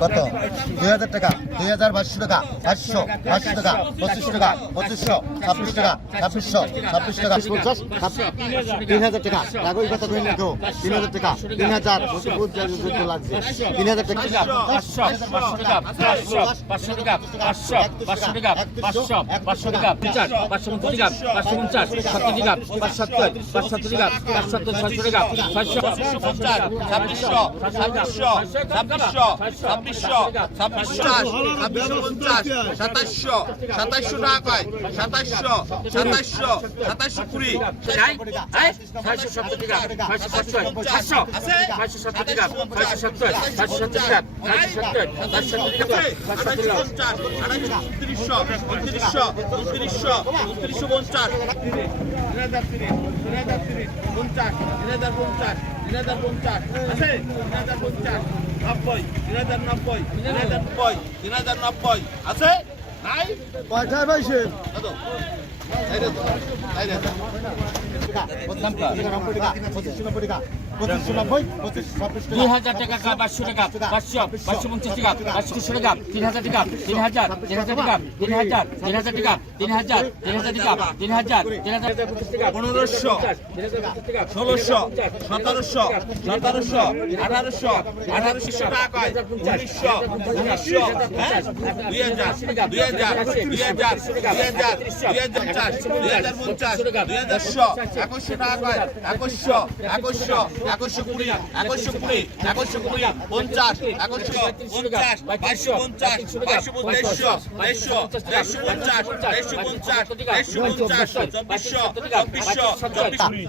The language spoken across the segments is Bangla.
কত 2000 টাকা 2500 টাকা 500 টাকা 25 টাকা 2500 26 টাকা 2600 টাকা 50 3000 টাকা লাগোই কত কইন তো 3000 টাকা 3000 বহুত যত লাগছে 3000 টাকা 500 টাকা 500 টাকা 500 টাকা 500 টাকা 550 টাকা 550 70 টাকা 570 টাকা 570 টাকা 650 আছে নাই কয়টায় পাইছে দুই হাজার টাকা 500 টাকা 550 টাকা 500 টাকা 3000 টাকা 3000 টাকা 3000 টাকা 3000 টাকা 3000 1500 1600 1700 1800 টাকা 1900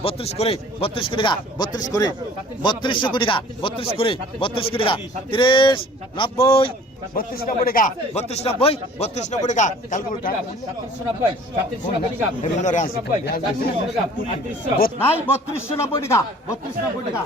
বত্রিশ করে 32 কোটি টাকা 32 করে 3200 কোটি টাকা 32 করে 32 কোটি টাকা 30 90 32 90 টাকা 32 90 32 90 টাকা ক্যালকুলেটর নাই 3290 টাকা 3290 টাকা